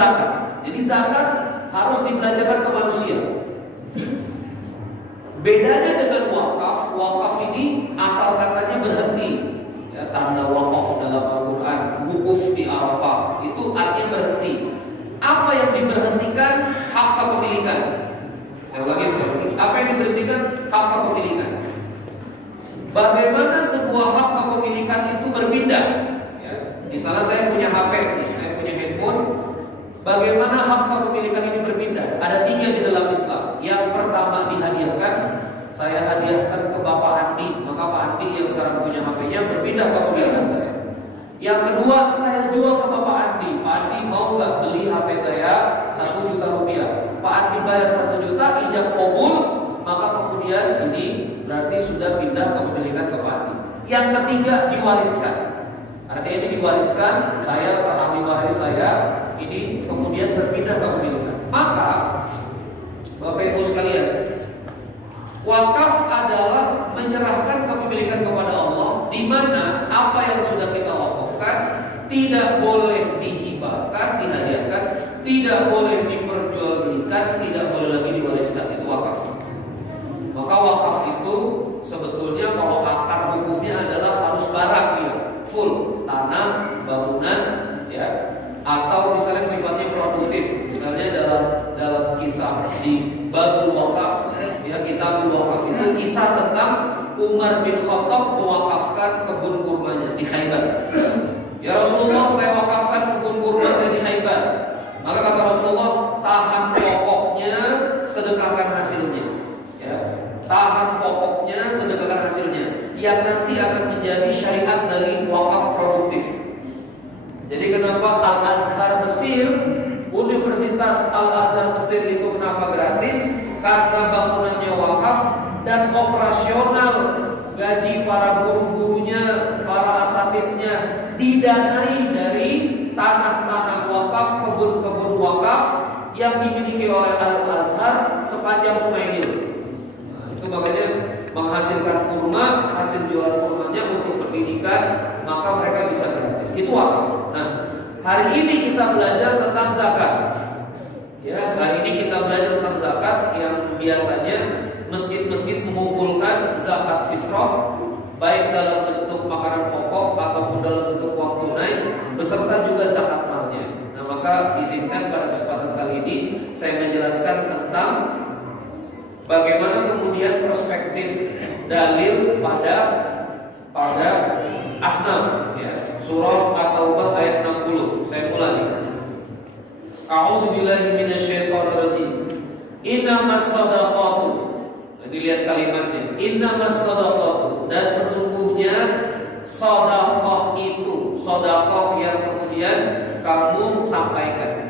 zakat. Jadi zakat harus dibelanjakan ke manusia. Bedanya dengan wakaf, wakaf ini asal katanya berhenti. Ya, tanda wakaf dalam Al-Quran, wukuf di Arafah, itu artinya berhenti. Apa yang diberhentikan? Hak kepemilikan. Saya ulangi sekali. Apa yang diberhentikan? Hak kepemilikan. Bagaimana sebuah hak kepemilikan itu berpindah? Ya, misalnya saya punya HP, saya punya handphone. Bagaimana hak kepemilikan ini berpindah? Ada 3 di dalam Islam. Yang pertama dihadiahkan. Saya hadiahkan ke Bapak Andi, maka Pak Andi yang sekarang punya HP-nya berpindah ke kepemilikan saya. Yang kedua, saya jual ke Bapak Andi. Pak Andi mau nggak beli HP saya 1 juta rupiah? Pak Andi bayar 1 juta, ijab kabul, maka kemudian ini berarti sudah pindah kepemilikan ke Pak Andi. Yang ketiga, diwariskan. Artinya ini diwariskan, saya ke ahli waris saya, ini kemudian berpindah kepemilikan. Maka Bapak Ibu sekalian, wakaf adalah menyerahkan kepemilikan kepada Allah, di mana apa yang sudah kita wakafkan tidak boleh dihibahkan, dihadiahkan, tidak boleh diperjualbelikan, tidak boleh lagi diwariskan. Itu wakaf. Maka wakaf itu sebetulnya kalau akar hukumnya adalah harus barang ya, full, tanah, bangunan, ya, atau misalnya sifatnya produktif. Misalnya dalam kisah di Babul Wakaf, ya, Kitabul Wakaf itu kisah tentang Umar bin Khattab mewakafkan kebun kurmanya di Khaybar. Ya Rasulullah, saya wakafkan kebun kurma saya di Khaybar. Maka kata Rasulullah, tahan pokoknya, sedekahkan hasilnya. Ya, tahan pokoknya, sedekahkan hasilnya. Yang nanti akan menjadi syariat dari wakaf produktif. Jadi kenapa Al-Azhar Mesir, Universitas Al-Azhar Mesir itu kenapa gratis? Karena bangunannya wakaf dan operasional, gaji para guru-gurunya, para asatidnya didanai dari tanah-tanah wakaf, kebun-kebun wakaf yang dimiliki oleh Al-Azhar sepanjang Sungai Nil. Nah, itu makanya menghasilkan kurma, hasil jualan kurmanya untuk pendidikan, maka mereka bisa gratis. Itu wakaf. Nah, hari ini kita belajar tentang zakat. Ya, hari ini kita belajar tentang zakat yang biasanya masjid-masjid mengumpulkan zakat fitrah, baik dalam bentuk makanan pokok ataupun dalam bentuk uang tunai, beserta juga zakat malnya. Nah, maka izinkan pada kesempatan kali ini saya menjelaskan tentang bagaimana kemudian perspektif dalil pada asnaf, ya. Surah At-Taubah ayat 60. Saya mulai. A'udzu billahi minasyaitonir rajim. Innamas shadaqatu. Jadi lihat kalimatnya. Innamas shadaqatu, dan sesungguhnya sedekah itu, sedekah yang kemudian kamu sampaikan.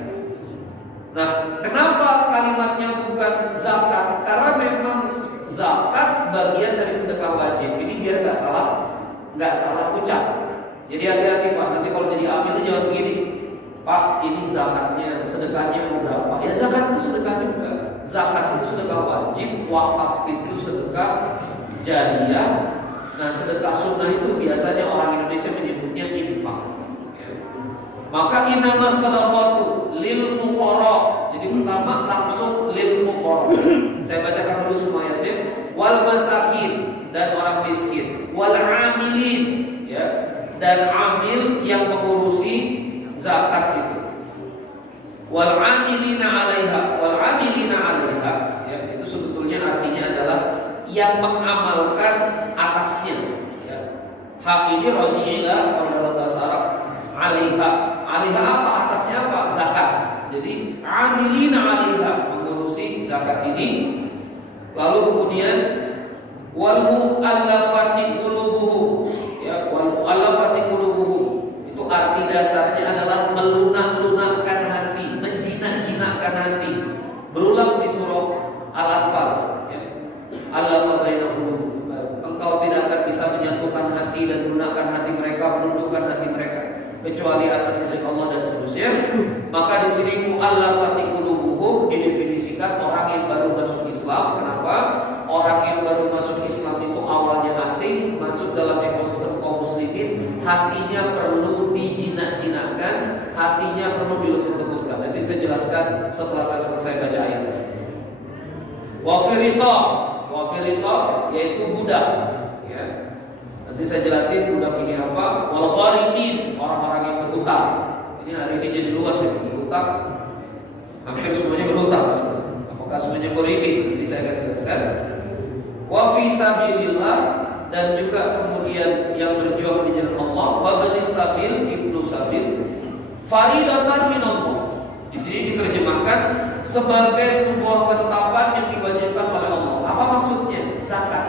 Nah, kenapa kalimatnya bukan zakat? Karena memang zakat bagian dari sedekah wajib. Ini biar nggak salah ucap. Jadi hati-hati Pak, nanti kalau jadi amil jangan begini. Pak, ini zakatnya, sedekahnya mau berapa? Ya zakat itu sedekah juga. Zakat itu sedekah wajib, wakaf itu sedekah jariyah. Nah, sedekah sunnah itu biasanya orang Indonesia menyebutnya infak. Ya. Maka innamas shadaqatu lil fuqara. Jadi pertama langsung lil fuqara. Saya bacakan dulu semua ayatnya. Wal masakin, dan orang miskin. Wal amilin, ya, dan amil yang mengurusi zakat itu. Wal amilina 'alaiha, ya, itu sebetulnya artinya adalah yang mengamalkan atasnya, ya. Hak ini roji'ila kalau dalam bahasa Arab 'alaiha. 'Alaiha apa? Atasnya apa? Zakat. Jadi amilina 'alaiha, mengurusi zakat ini. Lalu kemudian wal mu'allafati qulubuhum, ya, wal mu'allafati qulubuhum. Itu arti dasarnya adalah melunak-lunakkan hati, menjinak-jinakkan hati. Berulang di surah Al-Anfal, ya. Allafa bainahum. Engkau tidak akan bisa menyatukan hati dan melunakkan hati mereka, menundukkan hati mereka kecuali atas izin Allah dan seterusnya. Maka di sini mu'allafati qulubuhum didefinisikan orang yang baru masuk Islam. Kenapa? Orang yang baru masuk Islam itu awalnya asing, masuk dalam ekosistem kaum muslimin, hatinya perlu dijinak-jinakkan, hatinya perlu dilembut-lembutkan. Nanti saya jelaskan setelah saya selesai baca ayat. Wafirito yaitu budak. Ya. Nanti saya jelasin budak ini apa. Wal gharimin, orang-orang yang berhutang. Ini hari ini jadi luas ya, berhutang. Hampir semuanya berhutang. Apakah semuanya gharimin? Nanti saya akan jelaskan. Wa fi sabilillah, dan juga kemudian yang berjuang di jalan Allah. Wa bani sabil, ibnu sabil, faridatan min Allah. Di sini diterjemahkan sebagai sebuah ketetapan yang diwajibkan oleh Allah. Apa maksudnya? Zakat.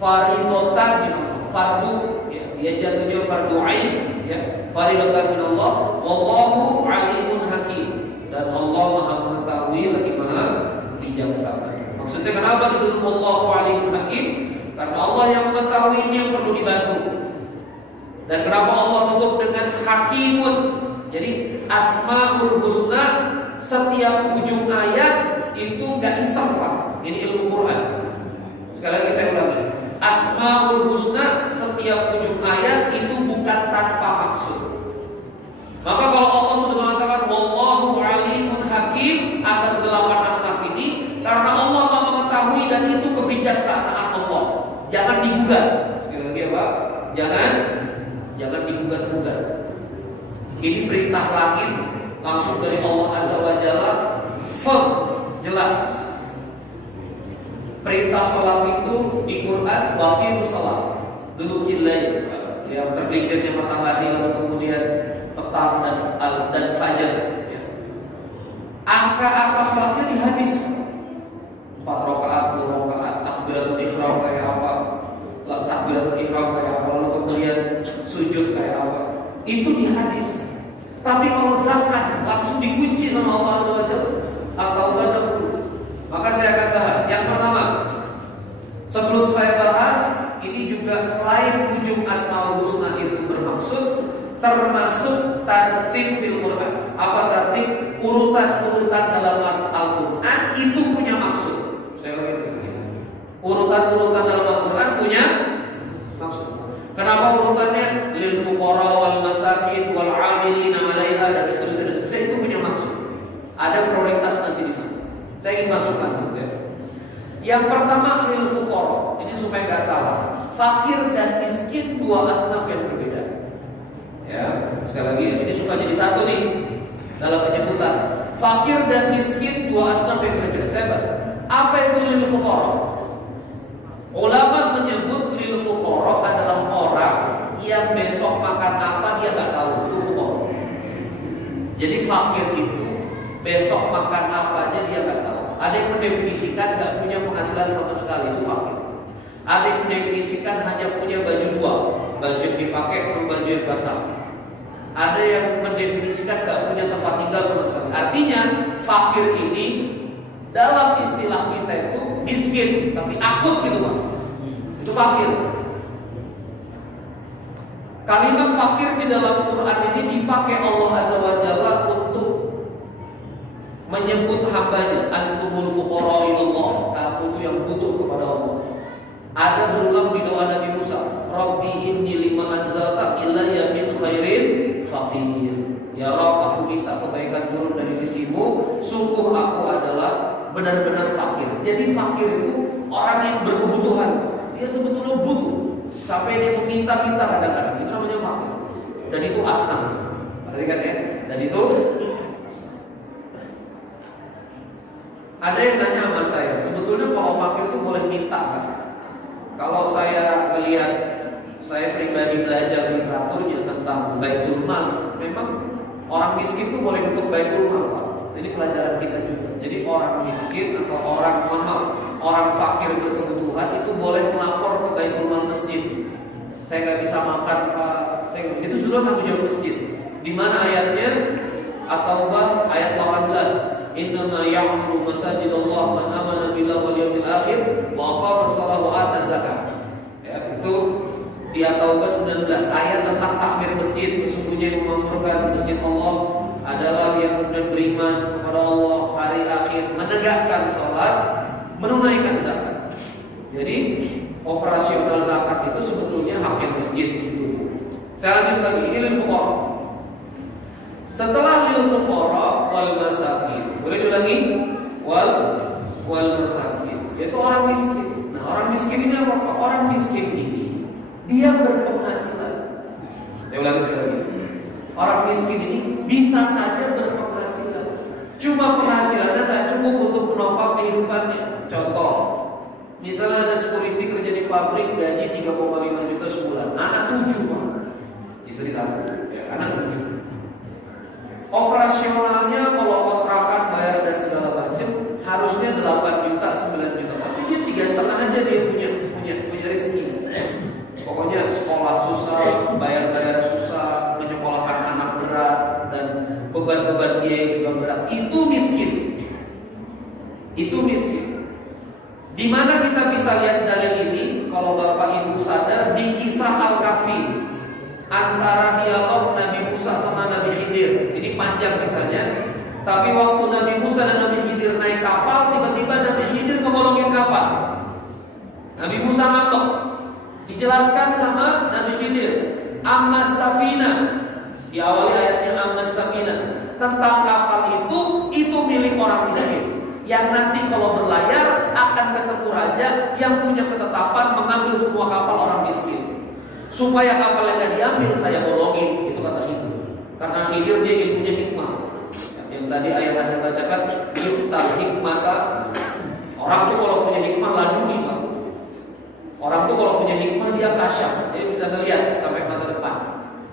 Faridatan min Allah. Fardu, ya, dia jatuhnya fardu ain, ya. Faridatan min Allah. Wallahu alimun hakim. Dan Allah Maha mengetahui lagi Maha bijaksana. Maksudnya kenapa ditutup Allahu alimun hakim? Karena Allah yang mengetahui ini yang perlu dibantu. Dan kenapa Allah tutup dengan hakimun? Jadi Asmaul Husna, setiap ujung ayat itu nggak iseng Pak. Ini ilmu Quran. Sekali lagi saya ulangi. Asmaul Husna, setiap ujung ayat itu bukan tanpa maksud. Maka kalau Allah sudah mengatakan Wallahu alimun hakim atas 8 asnaf ini, karena Allah Maha mengetahui dan itu kebijaksanaan Allah. Jangan digugat. Sekali lagi ya Pak. Jangan digugat-gugat. Ini perintah langit langsung dari Allah Azza wa Jalla, firm, jelas. Perintah salat itu di Quran, waqimus shalah, dudukil lail, yang tergelincirnya matahari lalu kemudian petang dan fajar. Ya. Angka-angka salatnya di hadis. 4 rakaat, 2 rakaat, takbiratul ihram kayak apa? Takbiratul ihram kayak apa? Lalu kemudian sujud kayak apa? Itu di hadis. Tapi kalau zakat langsung dikunci sama Allah Azza wa Jalla atau ada dulu. Maka saya akan bahas. Yang pertama, sebelum saya bahas, ini juga selain ujung Asmaul Husna itu bermaksud, termasuk tartib fil Quran. Apa tartib? Urutan-urutan dalam Al-Quran itu punya maksud. Saya ulangi. Urutan-urutan dalam Al-Quran punya maksud. Kenapa urutannya lil fuqara wal masakin wal 'amilina 'alaiha dan seterusnya itu punya maksud. Ada prioritas nanti di sana. Saya ingin masukkan ya. Yang pertama lil fuqara. Ini supaya enggak salah. Fakir dan miskin dua asnaf yang berbeda. Ya, sekali lagi ya. Ini suka jadi satu nih dalam penyebutan. Fakir dan miskin dua asnaf yang berbeda. Saya bahas. Apa itu lil fuqara? Ulama menyebut lil fuqara adalah orang yang besok makan apa dia nggak tahu, itu fuqara. Jadi fakir itu besok makan apanya dia nggak tahu. Ada yang mendefinisikan nggak punya penghasilan sama sekali, itu fakir. Ada yang mendefinisikan hanya punya baju 2, baju yang dipakai sama baju yang basah. Ada yang mendefinisikan nggak punya tempat tinggal sama sekali. Artinya fakir ini dalam istilah kita itu miskin, tapi akut gitu Pak. Itu fakir. Kalimat fakir di dalam Quran ini dipakai Allah Azza wa Jalla untuk menyebut hambanya, antumul fuqara ilallah, kamu itu yang butuh kepada Allah. Ada berulang di doa Nabi Musa, Rabbi inni lima anzalta ilayya min khairin faqir. Ya Rabb, aku minta kebaikan turun dari sisimu, sungguh aku adalah benar-benar fakir. Jadi fakir itu orang yang berkebutuhan. Dia sebetulnya butuh sampai dia meminta-minta kadang-kadang. Itu namanya fakir. Dan itu asnaf. Perhatikan ya. Dan itu ada yang tanya sama saya, sebetulnya kalau fakir itu boleh minta kan? Kalau saya melihat, saya pribadi belajar literaturnya tentang baitul mal, memang orang miskin itu boleh untuk baitul mal. Ini pelajaran kita juga. Jadi orang miskin atau orang, orang fakir berkebutuhan itu boleh melapor ke baitul mal masjid. Saya nggak bisa makan Pak. Itu sudah tanggung jawab masjid. Di mana ayatnya? At-Taubah ayat 18. Innama ya'muru masajidallah man amana billahi wal yawmil akhir wa aqama shalah wa ata zakat. Ya, itu di At-Taubah 19 ayat tentang takmir masjid. Sesungguhnya yang memakmurkan masjid Allah adalah yang kemudian beriman kepada Allah, hari akhir, menegakkan sholat, menunaikan zakat. Jadi operasional zakat itu sebetulnya haknya masjid sebetulnya. Saya lanjut lagi, ini lil fuqara. Setelah lil fuqara, wal masakin. Boleh diulangi? Wal masakin, yaitu orang miskin. Nah, orang miskin ini apa? Orang miskin ini dia berpenghasilan. Saya ulangi sekali lagi. Orang miskin ini bisa saja berpenghasilan, cuma penghasilannya tidak cukup untuk menopang kehidupannya. Contoh, misalnya ada security kerja di pabrik, gaji 3,5 juta sebulan, anak 7 Pak. Istri 1, ya, anak 7. Operasionalnya kalau kontrakan bayar dan segala macam harusnya 8 juta, 9 juta. Tapi dia 3,5 aja dia punya rezeki. Pokoknya sekolah susah, bayar susah, menyekolahkan anak berat, dan beban-beban dia juga berat. Itu miskin. Di mana kita bisa lihat dalil ini? Kalau Bapak Ibu sadar di kisah Al-Kahfi, antara dialog Nabi Musa sama Nabi Khidir. Ini panjang kisahnya. Tapi waktu Nabi Musa dan Nabi Khidir naik kapal, tiba-tiba Nabi Khidir ngebolongin kapal. Nabi Musa ngambek. Dijelaskan sama Nabi Khidir, Ammas Safina. Diawali ayatnya Ammas Safina. Tentang kapal itu milik orang miskin, yang nanti kalau berlayar akan ketemu raja yang punya ketetapan mengambil semua kapal orang miskin. Supaya kapalnya tidak diambil, saya bolongin. Itu kata Khidir. Karena Khidir dia ilmunya hikmah. Yang tadi ayat Anda bacakan, yu'tal hikmata. Orang tuh kalau punya hikmah laduni, Pak. Orang tuh kalau punya hikmah dia kasyaf, dia bisa melihat sampai masa depan.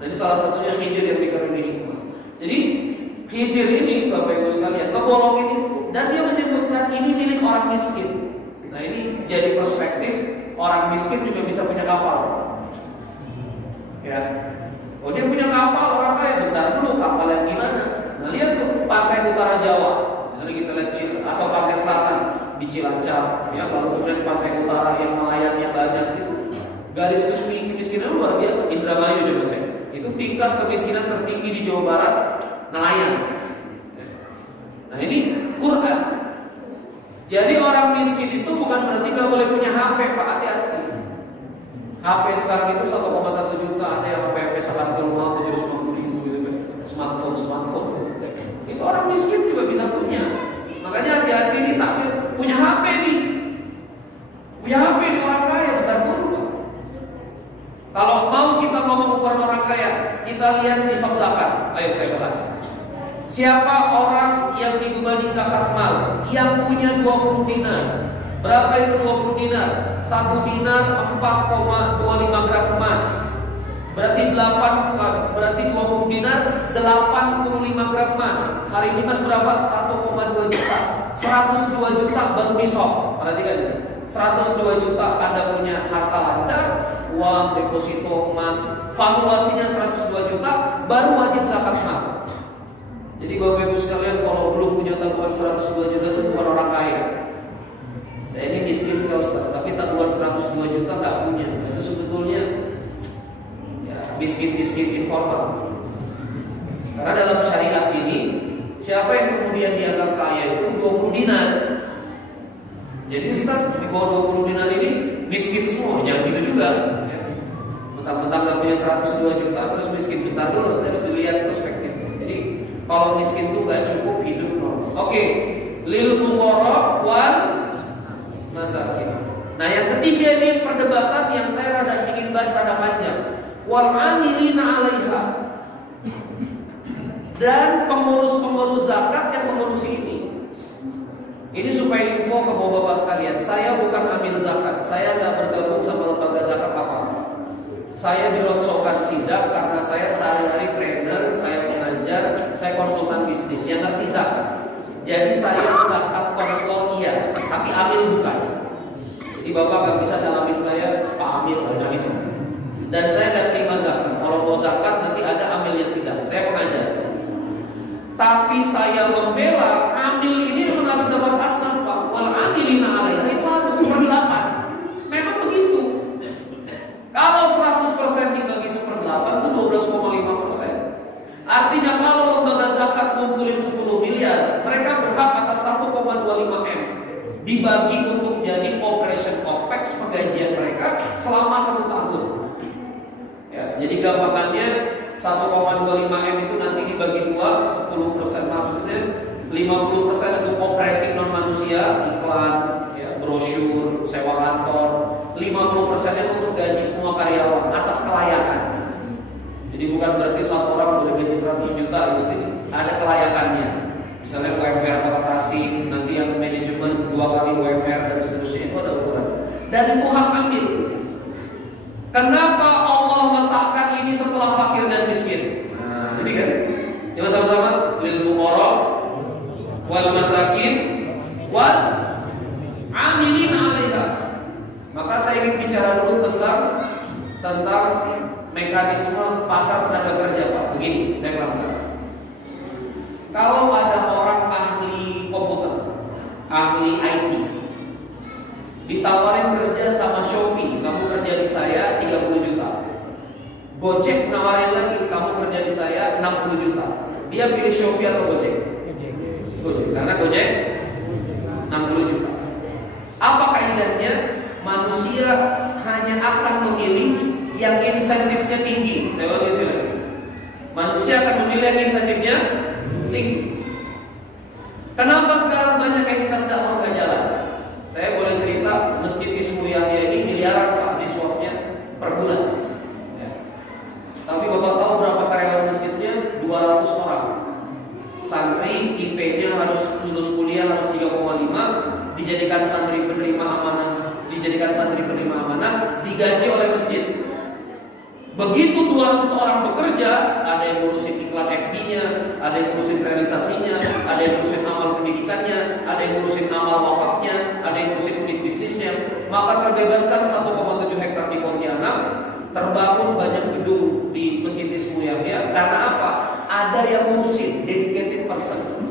Jadi salah satunya Khidir yang dikaruniai hikmah. Jadi Khidir ini Bapak Ibu sekalian ngebolongin itu, dan dia menyebutkan ini milik orang miskin. Nah, ini jadi perspektif orang miskin juga bisa punya kapal. Ya. Oh, dia punya kapal, orang kaya. Bentar dulu, kapal yang gimana? Nah, lihat tuh pantai utara Jawa. Misalnya kita lihat atau pantai selatan di Cilacap, ya, lalu kemudian pantai utara yang nelayannya banyak itu. Garis kemiskinan luar biasa. Indramayu coba cek. Itu tingkat kemiskinan tertinggi di Jawa Barat, nelayan. Nah, ini Quran. Jadi orang miskin itu bukan berarti nggak boleh punya HP, Pak. Hati-hati. HP sekarang itu 1,1 juta, ada yang HP sekarang itu 750.000 gitu kan. Smartphone. Itu orang miskin juga bisa punya. Makanya hati-hati ini takdir punya HP nih. Punya HP nih orang kaya, bentar dulu. Kalau mau kita ngomong ukuran orang kaya, kita lihat nisab zakat. Ayo saya bahas. Siapa orang yang dibebani zakat mal yang punya 20 dinar? Berapa itu 20 dinar? 1 dinar 4,25 gram emas. Berarti 20 dinar 85 gram emas. Hari ini emas berapa? 1,2 juta. 102 juta baru nisab. Perhatikan ini. 102 juta Anda punya harta lancar, uang deposito emas, valuasinya 102 juta, baru wajib zakat mal. Jadi Bapak Ibu sekalian, kalau belum punya tabungan 102 juta itu bukan orang kaya. Saya ini miskin juga Ustaz, tapi tabungan 102 juta nggak punya. Itu sebetulnya ya, miskin informal. Karena dalam syariat ini, siapa yang kemudian dianggap kaya itu 20 dinar. Jadi Ustaz, di bawah 20 dinar ini miskin semua, jangan gitu juga. Mentang-mentang nggak punya 102 juta terus miskin, bentar dulu, harus dilihat perspektifnya. Jadi kalau miskin itu gak cukup hidup normal. Oke, lil fuqara wal masakin. Nah, yang ketiga ini perdebatan yang saya rada ingin bahas rada panjang. Wal amilina 'alaiha. Dan pengurus-pengurus zakat yang mengurusi ini. Ini supaya info ke bapak-bapak sekalian. Saya bukan amil zakat. Saya nggak bergabung sama lembaga zakat apa-apa. Saya dirotsokan sidak karena saya sehari-hari trainer, saya pengajar, saya konsultan bisnis yang ngerti zakat. Jadi saya zakat konselor iya, tapi amil bukan. Jadi bapak nggak bisa dalamin saya, Pak Amil nggak bisa. Dan saya nggak terima zakat. Kalau mau zakat nanti ada amilnya sidang. Saya pengajar. Tapi saya membela amil ini memang harus dapat asnaf, Pak. Wal amilina 'alaiha itu harus 1/8. Memang begitu. Kalau 100% dibagi 1/8 itu 12,5%. Artinya kalau lembaga zakat ngumpulin 10 miliar, mereka berhak atas 1,25 M dibagi untuk jadi operation OPEX penggajian mereka selama 1 tahun. Ya, jadi gampangannya 1,25 M itu nanti dibagi dua, 10% maksudnya 50% untuk operating non manusia, iklan, ya, brosur, sewa kantor, 50% untuk gaji semua karyawan atas kelayakan. Jadi bukan berarti satu orang boleh gaji 100 juta gitu, ada kelayakannya. Misalnya UMR Kota Tasik, nanti yang manajemen 2 kali UMR dan seterusnya, itu ada ukuran. Dan itu hak ambil. Kenapa Allah letakkan ini setelah fakir dan miskin? Nah, jadi kan, coba sama-sama, lil fuqara wal masakin wal amilin 'alaiha. Maka saya ingin bicara dulu tentang mekanisme pasar tenaga kerja, Pak. Begini, saya bilang. Kalau ada orang ahli komputer, ahli IT, ditawarin kerja sama Shopee, kamu kerja di saya 30 juta. Gojek nawarin lagi, kamu kerja di saya 60 juta. Dia pilih Shopee atau Gojek? Gojek, karena Gojek 60 juta. Apa kaidahnya? Manusia hanya akan memilih yang insentifnya tinggi. Saya ulangi sekali. Manusia akan memilih yang insentifnya tinggi. Kenapa sekarang banyak entitas dakwah nggak jalan? Saya boleh cerita, Masjid Ismu Yahya ini miliaran Pak siswanya per bulan. Ya. Tapi Bapak tahu berapa karyawan masjidnya? 200 orang. Santri IP-nya harus lulus kuliah harus 3,5, dijadikan santri penerima amanah, digaji oleh masjid. Begitu 200 orang bekerja, ada yang ngurusin iklan FB-nya, ada yang ngurusin realisasinya, ada yang ngurusin amal pendidikannya, ada yang ngurusin amal wakafnya, ada yang ngurusin unit bisnisnya. Maka terbebaskan 1,7 hektar di Pontianak, terbangun banyak gedung di Masjid Ismu Yahya. Karena apa? Ada yang ngurusin, dedicated person.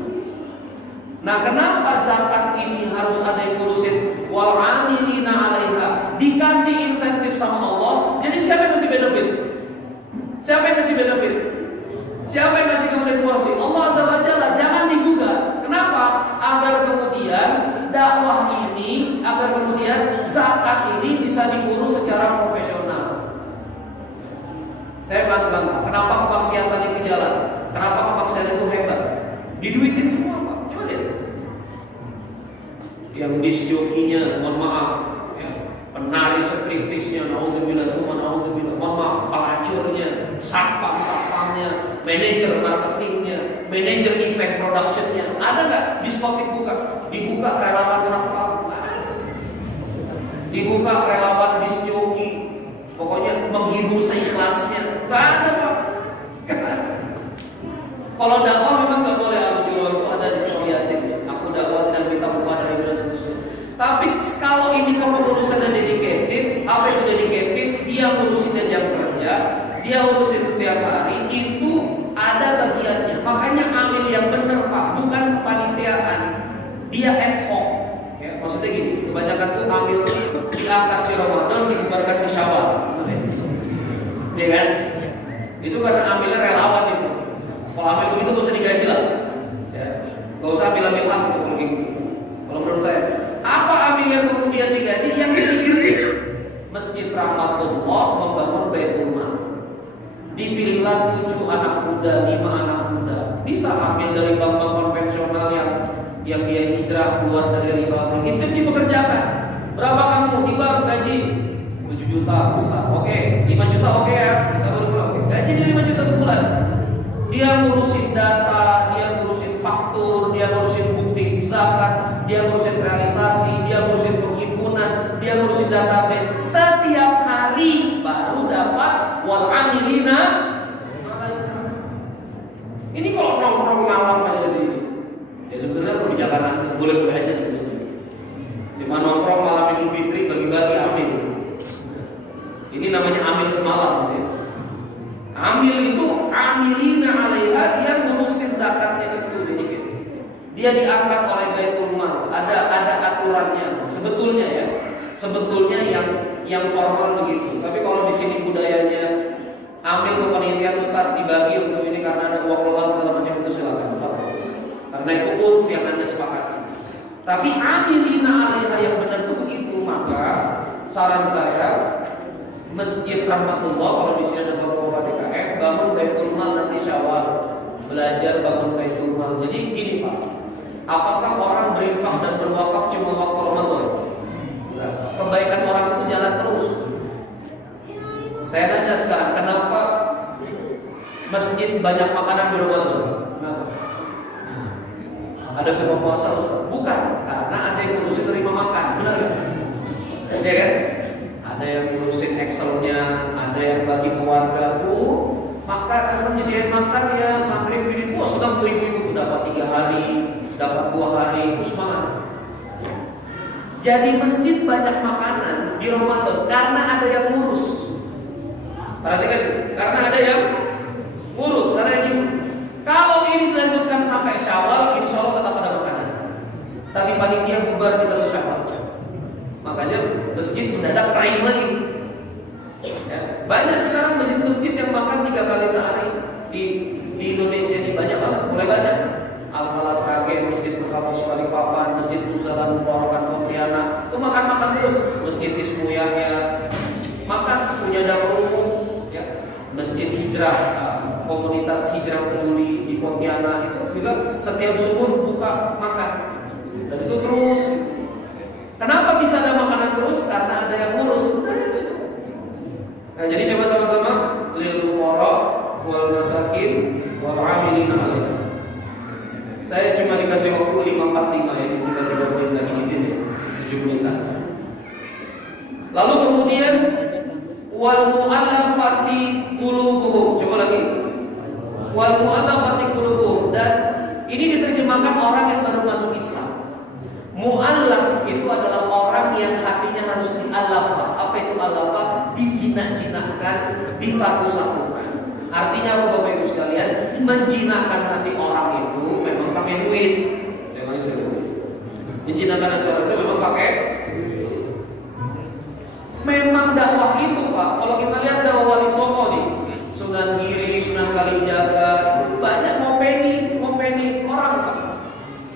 Nah, kenapa zakat ini harus ada yang ngurusin? Wal 'amilina 'alaiha, dikasih insentif sama Allah. Jadi siapa yang kasih benefit? Siapa yang kasih benefit? Siapa yang kasih kemudian porsi? Allah Azza wa Jalla. Jangan digugat. Kenapa? Agar kemudian dakwah ini, agar kemudian zakat ini bisa diurus secara profesional. Saya bilang, kenapa kemaksiatan itu jalan? Kenapa kemaksiatan itu hebat? Diduitin semua, Pak. Coba deh. Yang disjokinya, mohon maaf, ya, penari striptisnya, naudzubillah, mohon maaf, pelacurnya, satpamnya, manajer marketingnya, manajer event productionnya, ada nggak? Diskotik dibuka relawan satpam, dibuka relawan disjoki, pokoknya menghibur seikhlasnya, nggak ada, Pak. Nggak ada. Kalau dakwah memang nggak boleh al-jurur, itu ada di surah Yasin. Aku dakwah tidak minta upah dari bulan seterusnya. Tapi kalau ini kepengurusannya dedicated, apa itu dedicated? Dia ngurusinnya jam kerja, dia urusin setiap hari, itu ada bagiannya. Makanya ambil yang benar, Pak, bukan kepanitiaan. Dia ad hoc. Ya, maksudnya gini, kebanyakan tuh ambil diangkat di Ramadan, dibubarkan di Syawal. Ya kan? Itu karena ambilnya relawan itu. Kalau ambil begitu gak usah digaji lah. Ya, gak usah ambil-ambil hak gitu mungkin. Kalau menurut saya, apa ambil yang kemudian digaji? Yang dipikirin Masjid Rahmatullah membangun Baitul Mal. Dipilihlah 7 anak muda, 5 anak muda. Bisa ambil dari bank-bank konvensional yang dia hijrah keluar dari riba, itu dipekerjakan. Berapa kamu di bank gaji? 7 juta, Ustaz. Oke, 5 juta oke ya. Kita baru pulang. Gaji dia 5 juta sebulan. Dia ngurusin data, dia ngurusin faktur, dia ngurusin bukti zakat, dia ngurusin realisasi, dia ngurusin perhimpunan, dia ngurusin database. Setiap hari baru dapat wal 'amilina. Ini kalau nongkrong malam aja di, ya sebenarnya kebijakan boleh-boleh aja sebenarnya. Di mana nongkrong malam Idul Fitri bagi-bagi ambil. Ini namanya ambil semalam. Ya. Ambil itu amilina 'alaiha, dia ngurusin zakatnya itu sedikit. Dia diangkat oleh Baitul Mal. Ada aturannya. Sebetulnya yang formal begitu. Tapi kalau di sini budayanya ambil kepanitiaan Ustaz dibagi untuk ini karena ada uang lola segala macam, itu silakan. Karena itu urf yang Anda sepakati. Tapi amilina 'alaiha yang benar itu begitu. Maka saran saya, Masjid Rahmatullah, kalau di sini ada beberapa DKM, bangun Baitul belajar bangun baitul mal. Jadi gini Pak, apakah orang berinfak dan berwakaf cuma waktu Ramadan? Kebaikan orang itu jalan terus. Saya nanya sekarang, kenapa masjid banyak makanan di Ramadan? Kenapa? Ada buka puasa Ustaz? Bukan, karena ada yang ngurusin terima makan, benar nggak? Ya kan? Ada yang ngurusin Excelnya, ada yang bagi ke warga tuh makan, menyediakan makan ya maghrib ini, sudah ibu-ibu dapat 3 hari, dapat 2 hari, terus semangat. Jadi masjid banyak makanan di Ramadan karena ada yang ngurus. Perhatikan, karena ada yang ngurus, karena yang kalau ini dilanjutkan sampai Syawal, insya Allah tetap ada makanan. Tapi panitia bubar di 1 Syawal. Makanya masjid mendadak kering lagi. Ya, banyak sekarang masjid-masjid yang makan 3 kali sehari di Indonesia ini, banyak banget, mulai banyak. Al-Falah Sragen, Masjid Perkabus Balikpapan, Masjid Nuzalan Mubarakan Pontianak, itu makan terus. Masjid Ismu Yahya, makan, punya dapur umum, ya. Masjid Hijrah, komunitas Hijrah Peduli di Pontianak itu juga setiap subuh buka makan, dan itu terus. Kenapa bisa ada makanan terus? Karena ada yang ngurus. Nah, jadi coba sama-sama lil fuqara wal masakin wal 'amilina 'alaiha. Saya cuma dikasih waktu 5:45 ya, tinggal 3 menit lagi izin ya, 7 menitan. Lalu kemudian wal mu'allafati qulubuhum. Coba lagi. Wal mu'allafati qulubuhum, dan ini diterjemahkan orang yang baru masuk Islam. Mu'allaf itu adalah orang yang hatinya harus di'allafah. Apa itu allafah? Dijinak-jinakkan, disatu-satukan. Artinya apa Bapak Ibu sekalian? Menjinakkan hati orang itu memang pakai duit. Menjinakkan hati orang itu memang pakai. Memang dakwah itu Pak, kalau kita lihat dakwah Wali Songo nih, Sunan Giri, Sunan Kalijaga, itu banyak ngopeni orang Pak.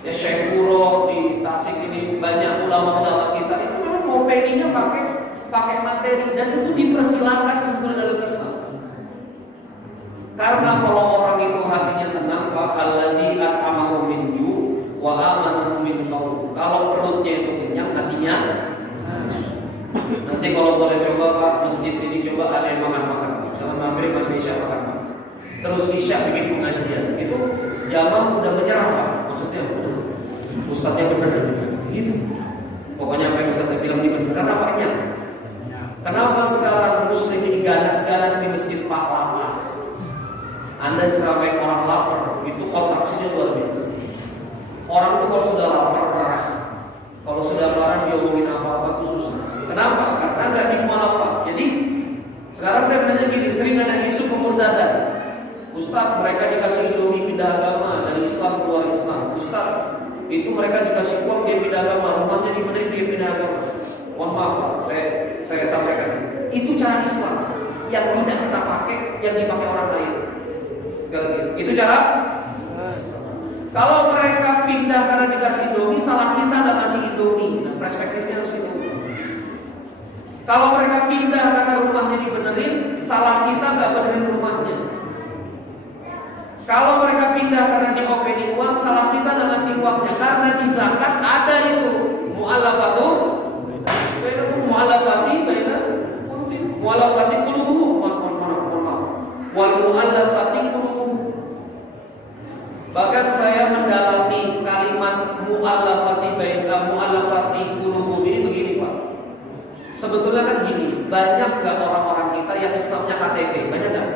Ya Syekh Puro di Tasik ini, banyak ulama-ulama kita itu memang ngopeninya pakai materi, dan itu dipersilakan sebetulnya dalam Islam. Karena kalau orang itu hatinya tenang, Pak, alladzi at'amahu min ju' wa amanahu min khauf. Kalau perutnya itu kenyang, hatinya. Nanti kalau boleh coba Pak, masjid ini coba ada yang makan-makan. Misalnya maghrib, isya makan. Terus isya bikin pengajian. Itu jamaah udah menyerah Pak. Maksudnya udah ustadznya bener gitu. Pokoknya apa yang Ustaz bilang ini benar. Kenapa banyak? Kenapa sekarang muslim ini ganas-ganas di masjid pahlawan? Anda ceramain orang lapar, itu kontraksinya luar biasa. Orang itu kalau sudah lapar marah, kalau sudah marah dia ngomongin apa-apa itu susah. Kenapa? Karena nggak dimualafah. Jadi sekarang saya bertanya gini, sering ada isu pemurtadan. Ustaz, mereka dikasih Indomie pindah agama dari Islam keluar Islam. Ustaz, itu mereka dikasih uang dia pindah agama, rumahnya dibenerin dia pindah agama. Mohon maaf Pak, saya sampaikan. Itu cara Islam yang tidak kita pakai, yang dipakai orang lain. Sekali lagi, itu cara. Kalau mereka pindah karena dikasih Indomie, salah kita nggak kasih Indomie. Nah, perspektifnya harus itu. Kalau mereka pindah karena rumahnya dibenerin, salah kita nggak benerin rumahnya. Kalau mereka pindah karena diopeni uang, salah kita nggak ngasih uangnya. Karena di zakat ada itu mu'allafatu, mu'allafati baina mu'allafati qulubuhum, wal mu'allafati qulubuhum. Bahkan saya mendalami kalimat mu'allafati baina mu'allafati qulubuhum ini begini Pak. Sebetulnya kan gini, banyak gak orang-orang kita yang Islamnya KTP? Banyak gak?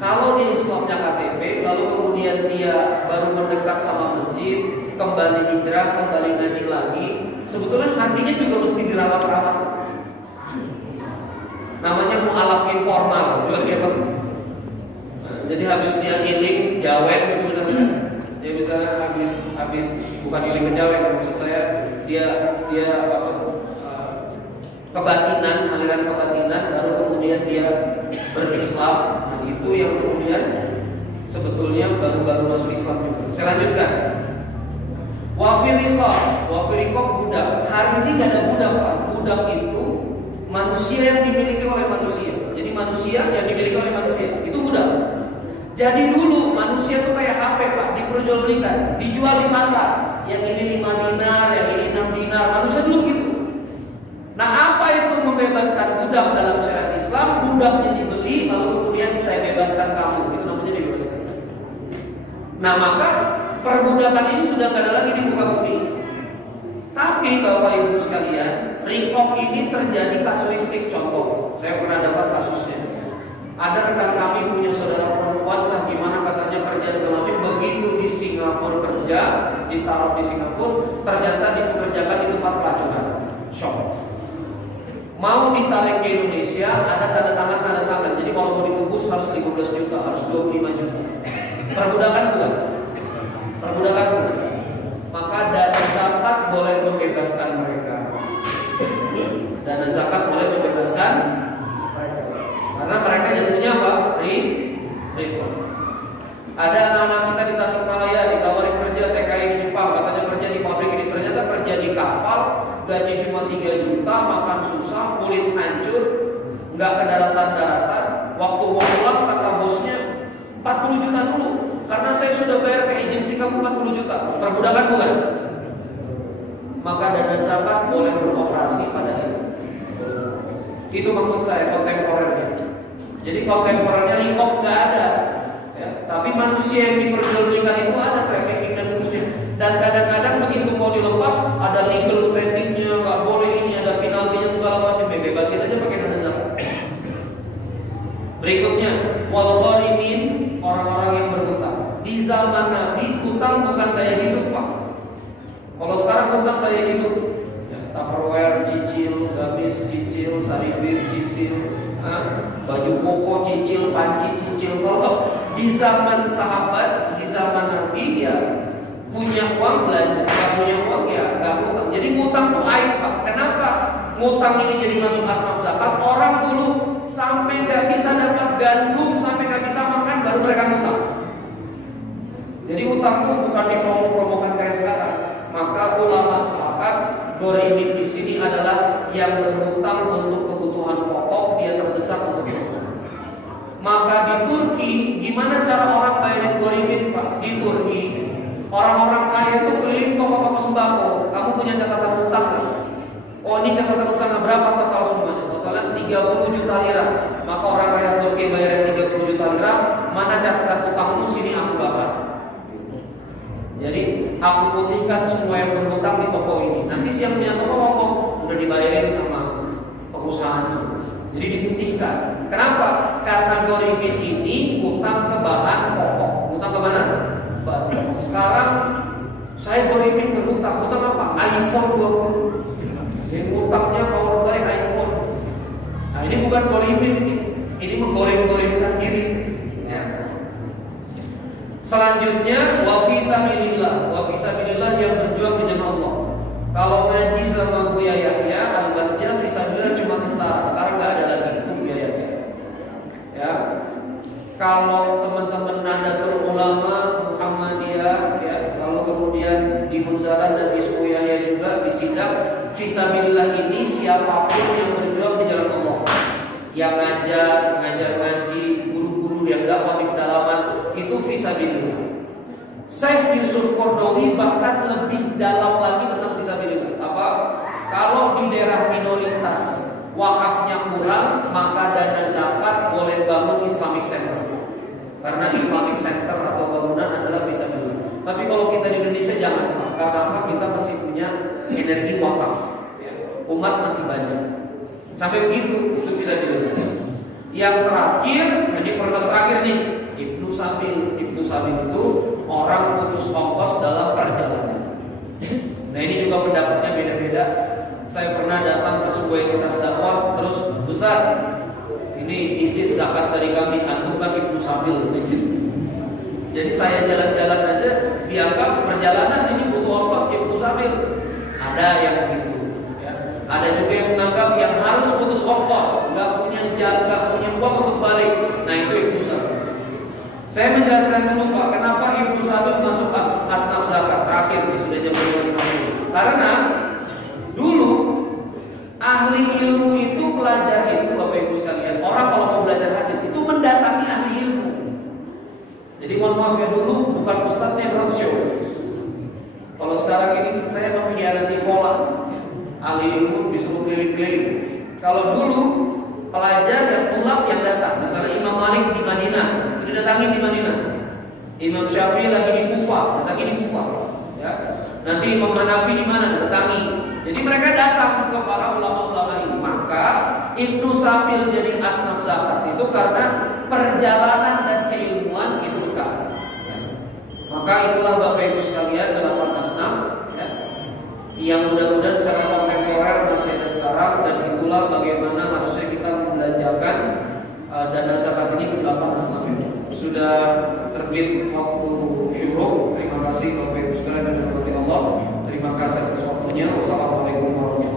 Kalau dia Islamnya KTP, lalu kemudian dia baru mendekat sama masjid, kembali hijrah, kembali ngaji lagi, sebetulnya hatinya juga mesti dirawat-rawat. Namanya mu'alaf informal, nah, jadi habis dia healing, jawet, gitu misalnya. Dia misalnya habis bukan healing ke jawet, maksud saya dia kebatinan, aliran kebatinan, baru kemudian dia berislam. Nah, itu yang kemudian sebetulnya baru-baru masuk Islam juga. Saya lanjutkan. Wafiriqah budak. Hari ini gak ada budak Pak. Budak itu manusia yang dimiliki oleh manusia. Jadi manusia yang dimiliki oleh manusia itu budak. Jadi dulu Manusia itu kayak HP Pak, diperjualbelikan, dijual di pasar. Yang ini 5 dinar, yang ini 6 dinar. Manusia dulu begitu. Nah, apa itu membebaskan budak dalam syariat Islam? Budaknya dibeli, lalu kemudian saya bebaskan kamu. Itu namanya dibebaskan. Nah, maka perbudakan ini sudah tidak ada lagi di muka bumi. Tapi Bapak Ibu sekalian, rikop ini terjadi kasuistik. Contoh, saya pernah dapat kasusnya. Ada rekan kami punya saudara perempuan lah, gimana katanya kerja segala macam. Begitu di Singapura kerja, ditaruh di Singapura, ternyata dipekerjakan di tempat pelacuran. Shock. Mau ditarik ke Indonesia, ada tanda tangan. Jadi kalau mau ditebus harus 15 juta, harus 25 juta. Perbudakan bukan? Perbudakan bukan? Maka dana zakat boleh membebaskan mereka. Dana zakat boleh membebaskan mereka. Karena mereka jatuhnya apa? Repot. Ada anak-anak kita di Tasikmalaya ditawarin kerja TKI di Jepang, katanya kerja di pabrik ini, ternyata kerja di kapal, gaji cuma 3 juta, makan susah, kulit hancur, nggak ke daratan. Waktu mau pulang kata bosnya 40 juta dulu, karena saya sudah bayar ke agensi kamu 40 juta. Perbudakan bukan? Maka dana zakat boleh beroperasi pada itu. Itu maksud saya kontemporernya. Jadi kontemporernya rikop nggak ada, ya. Tapi manusia yang diperjualbelikan itu ada, trafficking dan seterusnya. Dan kadang-kadang begitu mau dilepas ada legal standingnya, nggak boleh ini, ada penaltinya segala macam. Bebasin aja pakai dana zakat. Berikutnya, wal gharimin, orang-orang yang berhutang. Di zaman Nabi hutang bukan gaya hidup Pak. Kalau sekarang hutang gaya hidup, ya, Tupperware cicil, gamis cicil, saribir cicil, baju koko cicil, panci cicil. Kalau di zaman sahabat, di zaman Nabi ya punya uang belanja, nggak punya uang ya nggak ngutang. Jadi ngutang tuh aib Pak. Kenapa? Ngutang ini jadi masuk asnaf zakat. Orang dulu sampai nggak bisa dapat gandum, sampai nggak bisa makan, baru mereka ngutang. Jadi utang tuh bukan dipromokan kayak sekarang. Maka ulama sepakat gharimin di sini adalah yang berhutang untuk kebutuhan pokok, dia terdesak untuk berhutang. Maka di Turki, gimana cara orang bayarin gharimin Pak? Di Turki, orang-orang kaya itu keliling toko-toko sembako. Kamu punya catatan hutang kan? Oh, ini catatan hutang berapa total semuanya? Totalnya 30 juta lira. Maka orang kaya Turki bayarin 30 juta lira. Mana catatan hutangmu? Sini aku bakar. Jadi aku putihkan semua yang berhutang di toko ini. Nanti siang punya toko ngomong udah dibayarin sama perusahaan. Jadi diputihkan. Kenapa? Karena gharimin ini hutang ke bahan pokok. Hutang ke mana? Bahan pokok. Sekarang saya gharimin berhutang. Hutang apa? iPhone 20. Saya hutangnya power bank iPhone. Nah ini bukan gharimin ini. Ini menggoreng-gorengkan diri. Ya. Selanjutnya wa fi sabilillah yang berjuang di jalan Allah. Kalau ngaji sama Buya Yahya Al-Bahjah, fi sabilillah cuma tentara. Sekarang nggak ada lagi itu Buya Yahya. Ya. Kalau teman-teman Nahdlatul Ulama Muhammadiyah, ya, kalau kemudian di Munzaran dan di Ismu Yahya juga disidang, fi sabilillah ini siapapun yang berjuang di jalan Allah. Yang ngajar ngaji, guru-guru yang dakwah di pedalaman, itu fisabilillah. Syekh Yusuf Qaradawi bahkan lebih dalam lagi tentang fisabilillah. Apa? Kalau di daerah minoritas wakafnya kurang, maka dana zakat boleh bangun Islamic Center. Karena Islamic Center atau bangunan adalah fisabilillah. Tapi kalau kita di Indonesia jangan, karena kita masih punya energi wakaf, ya. Umat masih banyak. Sampai begitu, itu fisabilillah. Yang terakhir, ini prioritas terakhir nih, Ibnu Sabil. Ibnu Sabil itu orang putus ongkos dalam perjalanan. Nah ini juga pendapatnya beda-beda. Saya pernah datang ke sebuah entitas dakwah, terus Ustaz, ini izin zakat dari kami, antum kan Ibnu Sabil. Jadi saya jalan-jalan aja, dianggap perjalanan ini butuh ongkos Ibnu Sabil. Ada yang begitu. Ya. Ada juga yang menganggap yang harus putus ongkos, nggak punya uang untuk balik. Nah itu Ibnu Sabil. Saya menjelaskan dulu Pak, kenapa Ibnu Sabil masuk asnaf zakat terakhir nih, sudah jam 5.50. Karena dulu ahli ilmu itu pelajar ilmu Bapak Ibu sekalian. Orang kalau mau belajar hadis itu mendatangi ahli ilmu. Jadi mau mohon maaf ya, dulu bukan ustadznya yang roadshow. Kalau sekarang ini saya mengkhianati pola, ahli ilmu disuruh keliling-keliling. Kalau dulu pelajar yang tulak yang datang, misalnya Imam Malik di Madinah, itu didatangi di Madinah. Imam Syafi'i lagi di Kufah, datangi di Kufah. Ya. Nanti Imam Hanafi di mana, datangi. Jadi mereka datang ke para ulama-ulama ini. Maka Ibnu Sabil jadi asnaf zakat itu karena perjalanan dan keilmuan itu dekat. Ya. Maka itulah Bapak Ibu sekalian 8 asnaf, ya, yang mudah-mudahan secara kontemporer masih ada sekarang, dan itulah bagaimana harusnya kita membelanjakan dana zakat ini ke 8 asnaf ini. Sudah terbit waktu syuruk. Terima kasih Bapak Ibu sekalian dan dirahmati Allah. Terima kasih atas waktunya. Wassalamualaikum warahmatullahi wabarakatuh.